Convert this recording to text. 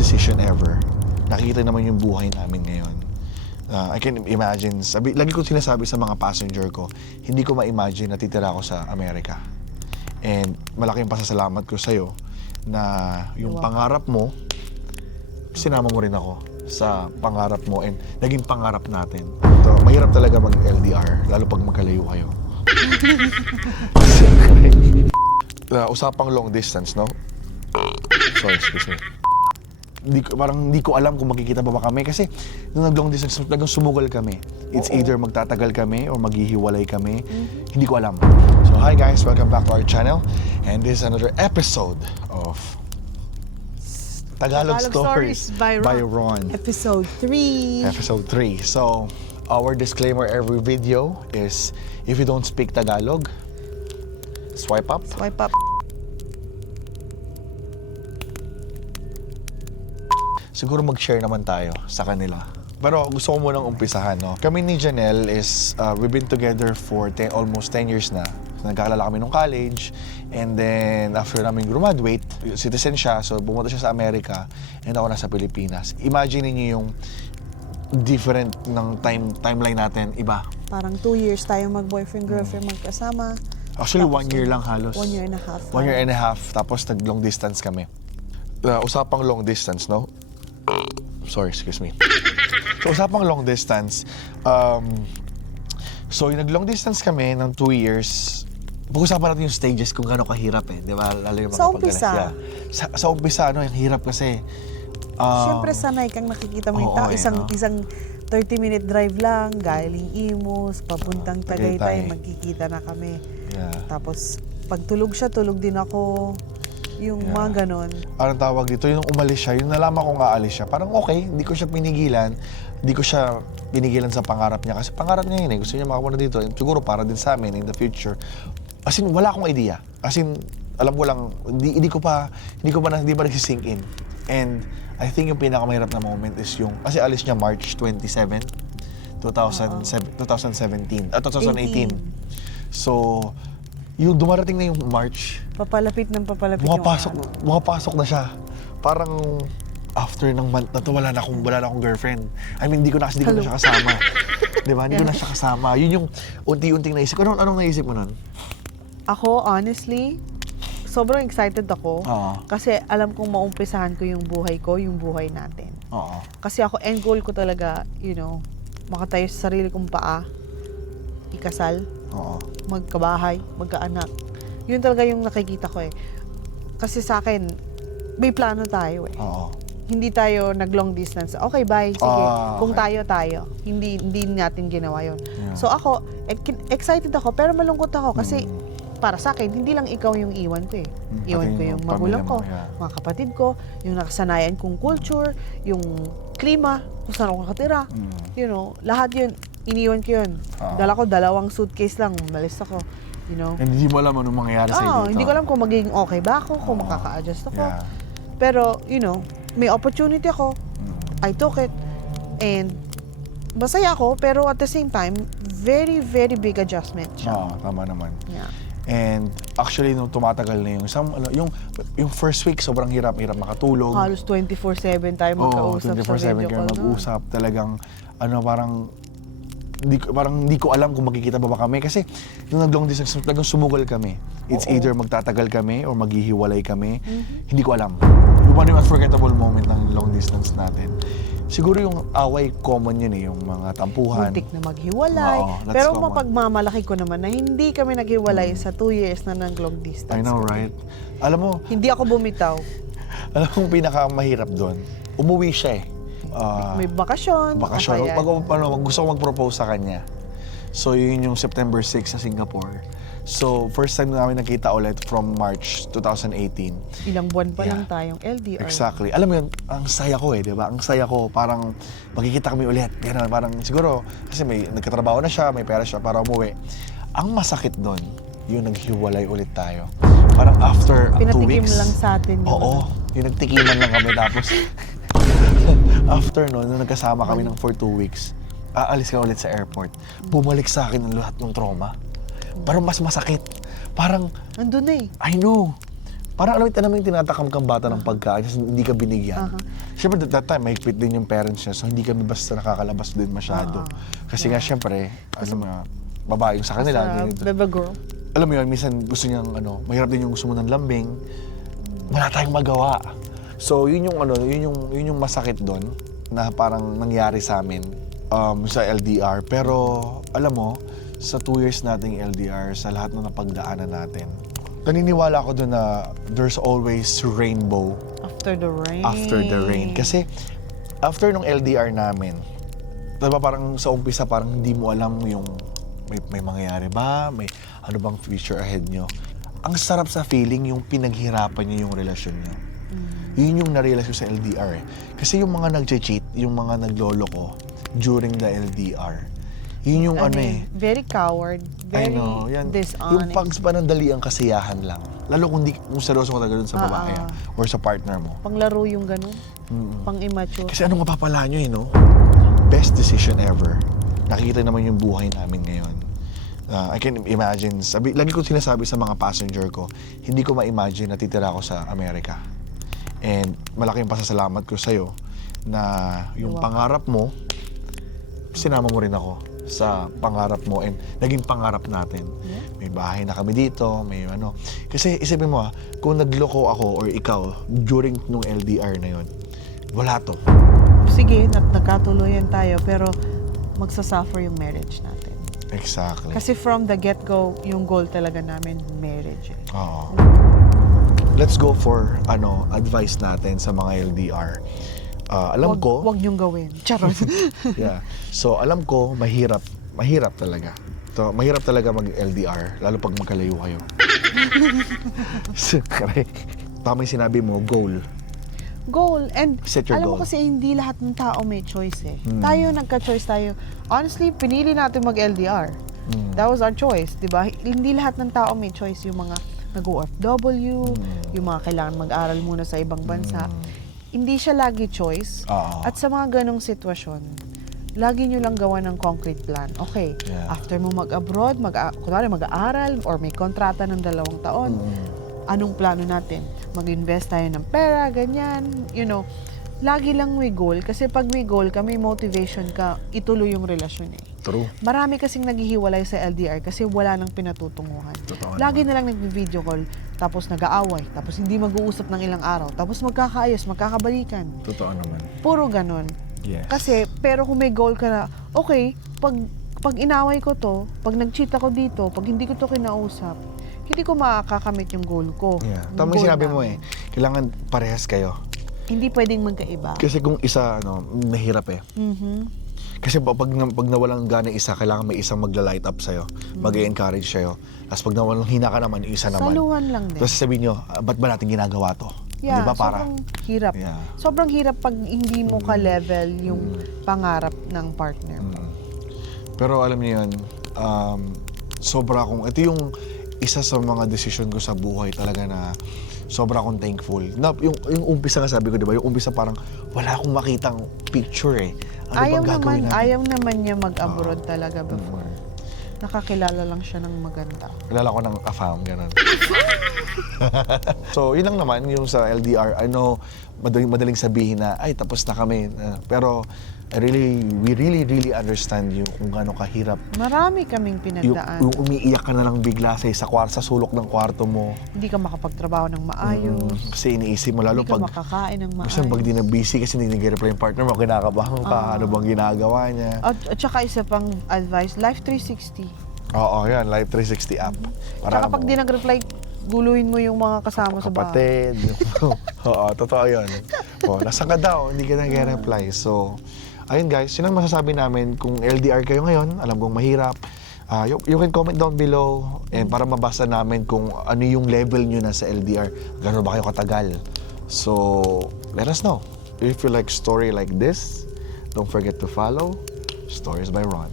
decision ever. Nakikita naman yung buhay namin ngayon. I can imagine, lagi ko sinasabi sa mga passenger ko, hindi ko ma-imagine na titira ako sa Amerika. And malaking pasasalamat ko sa'yo na yung pangarap mo, sinama mo rin ako sa pangarap mo and naging pangarap natin. So, mahirap talaga mag-LDR, lalo pag magkalayo kayo. Usapang long distance, no? Sorry, excuse me. Hindi ko alam kung magkikita ba kami kasi nung nag-long distance, talagang sumugal kami. It's either magtatagal kami or maghihiwalay kami. Hindi ko alam. So, hi guys, welcome back to our channel. And this is another episode of Tagalog Stories by Ron. Episode 3. Episode 3. So, our disclaimer every video is if you don't speak Tagalog, swipe up. Swipe up. Siguro mag-share naman tayo sa kanila. Pero gusto ko munang umpisahan, no? Kami ni Janelle is, we've been together for almost 10 years na. Nagkakalala kami nung college. And then, after namin graduate, citizen siya, so bumunta siya sa Amerika. And ako nasa Pilipinas. Imagine niyo yung different ng timeline natin, iba. Parang 2 years tayo mag-boyfriend-girlfriend magkasama. Actually, Tapos 1 year lang halos. 1 year and a half. 1 year and a half, tapos nag-long distance kami. Usapang long distance, no? Sorry, excuse me. So, usapang long distance. So, yung nag-long distance kami ng 2 years, pag-usapan natin yung stages kung gaano kahirap eh. Di ba? Lalo yung mga Sa umpisa. Yeah. Sa umpisa, yung hirap kasi. Siyempre, sanay kang nakikita mo yung tao. Isang 30-minute drive lang, galing Imus, papuntang Tagaytay, magkikita na kami. Yeah. Tapos, pag tulog siya, tulog din ako. Yung mga ganon. Anong tawag dito? Yung umalis siya, yung nalaman ko nga alis siya, parang okay, hindi ko siya pinigilan. Hindi ko siya pinigilan sa pangarap niya. Kasi pangarap niya yun eh. Gusto niya makapunta dito. And siguro para din sa amin in the future. As in, wala akong idea. As in, alam ko lang, hindi pa nagsisink in. And I think yung pinakamahirap na moment is yung, kasi alis niya March 27, 2017, 2018. So, yung dumarating na yung March, Papalapit yung araw. Pumapasok na siya. Parang after ng month na to, wala na akong girlfriend. I mean, hindi ko na siya kasama. Di ba? Hindi ko na siya kasama. Yun yung unti-unting naisip ko. Anong naisip mo nun? Ako, honestly, sobrang excited ako. Kasi alam kong maumpisahan ko yung buhay natin. Kasi ako, end goal ko talaga, makatayo sa sarili kong paa, ikasal, magkabahay, magkaanak. Yun talaga yung nakikita ko eh. Kasi sa akin, may plano tayo eh. Hindi tayo nag-long distance. Okay, bye. Sige. Kung tayo. Hindi natin ginawa yun. Yeah. So ako, excited ako, pero malungkot ako kasi para sa akin, hindi lang ikaw yung iwan ko eh. Iwan ko yung magulang ko, mga kapatid ko, yung nakasanayan kong culture, yung klima, kung saan ako nakatira. Lahat yun, iniwan ko yun. Dala ko 2 suitcase lang, umalis ako. And hindi mo alam anong mangyayari sa dito. Hindi ko alam kung magiging okay ba ako, kung makaka-adjust ako. Yeah. Pero, may opportunity ako. I took it. And masaya ako, pero at the same time, very, very big adjustment siya. Tama naman. Yeah. And actually, nung tumatagal na yung first week, sobrang hirap makatulog. Halos 24/7 tayo magkausap sa video call. Mag-usap talagang, parang hindi ko alam kung magkikita ba kami kasi nung nag-long distance, talagang sumugal kami. It's either magtatagal kami or maghihiwalay kami. Hindi ko alam. Yung unforgettable moment ng long distance natin. Siguro yung away, common yun eh, yung mga tampuhan. Muntik na maghiwalay. Pero mapagmamalaki ko naman na hindi kami naghiwalay sa 2 years na nag-long distance. I know, right? Alam mo, hindi ako bumitaw. Alam mo yung pinakamahirap doon? Umuwi siya eh. May bakasyon. Gusto ko mag-propose sa kanya. So, yun yung September 6 sa Singapore. So, first time namin nakita ulit from March 2018. Ilang buwan pa lang tayong LDR. Exactly. Alam mo yun, ang saya ko eh, di ba? Ang saya ko, parang magkikita kami ulit. Ganun, parang siguro, kasi nagkatrabaho na siya, may pera siya para umuwi. Ang masakit doon, yung naghiwalay ulit tayo. Parang after 2 weeks. Pinatikim lang sa atin. Oo, yung nagtikiman lang kami tapos after nung nagkasama kami for 2 weeks, aalis ka ulit sa airport. Bumalik sa akin ang lahat ng trauma. Parang mas masakit. Parang, nandun eh. I know. Parang alam mo yung tinatakam kang bata ng pagkain kasi hindi ka binigyan. Siyempre, that time, mahigpit din yung parents niya, so hindi kami basta nakakalabas din masyado. Kasi nga, siyempre, alam mo, babae yung sa kanila. Bebe girl. Alam mo yun, minsan gusto niyang, mahirap din yung gusto mo ng lambing. Wala tayong magawa. So, yun yung masakit doon na parang nangyari sa amin sa LDR. Pero, alam mo, sa 2 years nating LDR, sa lahat ng napagdaanan natin, naniniwala ako doon na there's always rainbow After the rain. after the rain. Kasi after nung LDR namin, diba parang sa umpisa parang hindi mo alam yung may mangyayari ba? May ano bang future ahead nyo? Ang sarap sa feeling yung pinaghirapan nyo yung relasyon nyo. Yun yung narealize ko sa LDR eh. Kasi yung mga nag-cheat, yung mga nagloloko during the LDR, yun yung Very coward, very dishonest. Yung panandali ang kasiyahan lang. Lalo kung seryoso ka talaga dun sa babae or sa partner mo. Panglaro yung ganun. Pang-immature. Kasi anong mapapala nyo no? Best decision ever. Nakikita naman yung buhay namin ngayon. I can imagine, lagi ko sinasabi sa mga passenger ko, hindi ko ma-imagine na titira ako sa Amerika. And malaking pasasalamat ko sa'yo na yung pangarap mo, sinama mo rin ako sa pangarap mo and naging pangarap natin. May bahay na kami dito, may ano. Kasi isipin mo kung nagloko ako or ikaw during nung LDR na yon, wala to. Sige, nagkatuloyan tayo pero magsasuffer yung marriage natin. Exactly. Kasi from the get-go, yung goal talaga namin, marriage. Oo. Let's go for advice natin sa mga LDR. Alam ko... Wag niyong gawin. Charot. Yeah. So, alam ko, mahirap talaga. So, mahirap talaga mag-LDR, lalo pag magkalayo kayo. Tama yung sinabi mo, goal. Goal. And Set your alam goal. mo kasi hindi lahat ng tao may choice eh. Tayo, nagka-choice tayo. Honestly, pinili natin mag-LDR. That was our choice, di ba? Hindi lahat ng tao may choice. Yung mga nag-OFW, yung mga kailangan mag-aral muna sa ibang bansa. Hindi siya lagi choice. At sa mga ganong sitwasyon, lagi nyo lang gawa ng concrete plan. Okay, after mo mag-abroad, kunwari mag-aaral or may kontrata ng 2 taon, anong plano natin? Mag-invest tayo ng pera, ganyan. You know, lagi lang may goal. Kasi pag may goal ka, may motivation ka, ituloy yung relasyon eh. True. Marami kasing naghihiwalay sa LDR kasi wala nang pinatutunguhan. Lagi na lang nag-video call, tapos nag-aaway, tapos hindi mag-uusap ng ilang araw, tapos magkakaayos, magkakabalikan. Totoo naman. Puro ganon. Yes. Kasi, pero kung may goal ka na, okay, pag inaway ko to, pag nag-cheat ako dito, pag hindi ko to kinausap, hindi ko makakamit yung goal ko. Yeah. Tama yung sinabi mo eh. Kailangan parehas kayo. Hindi pwedeng magkaiba. Kasi kung isa, mahirap eh. Kasi pag nawalang gana isa, kailangan may isang magla-light up sa'yo. Mag-encourage sa'yo. Tapos pag nawalang hina ka naman, yung isa naman. Saluhan lang din. Tapos sabihin nyo, ba't ba natin ginagawa to? Yeah, diba, sobrang hirap. Yeah. Sobrang hirap pag hindi mo ka-level yung pangarap ng partner mo. Pero alam niyo yun, ito yung isa sa mga decision ko sa buhay talaga na sobra akong thankful. Yung umpisa nga sabi ko, di ba? Yung umpisa parang wala akong makitang picture eh. Ano bang gagawin natin? Ayaw naman niya mag-abroad talaga before. Nakakilala lang siya ng maganda. Kilala ko ng afam, gano'n. So, yun lang naman yung sa LDR. I know, madaling sabihin na, ay, tapos na kami. Pero, we really understand you kung gaano kahirap. Marami kaming pinagdaan. Yung umiiyak ka na lang bigla sa sulok ng kwarto mo. Hindi ka makapagtrabaho ng maayos. Kasi iniisip mo, lalo Hindi ka pag... makakain ng maayos. Kasi pag di na busy kasi hindi nag-reply yung partner mo, kinakabahan ka, ano bang ginagawa niya. At saka isa pang advice, Life 360. Oo, yan, Life 360 app. Tsaka pag di nag-reply, guluhin mo yung mga kasama sa bahay. Kapatid. Oo, totoo yun. Nasaan ka daw, hindi ka nag-reply. So, ayun guys, yun ang masasabi namin. Kung LDR kayo ngayon, alam kong mahirap. You can comment down below and para mabasa namin kung ano yung level nyo na sa LDR. Gano'n ba kayo katagal? So, let us know. If you like story like this, don't forget to follow Stories by Ron.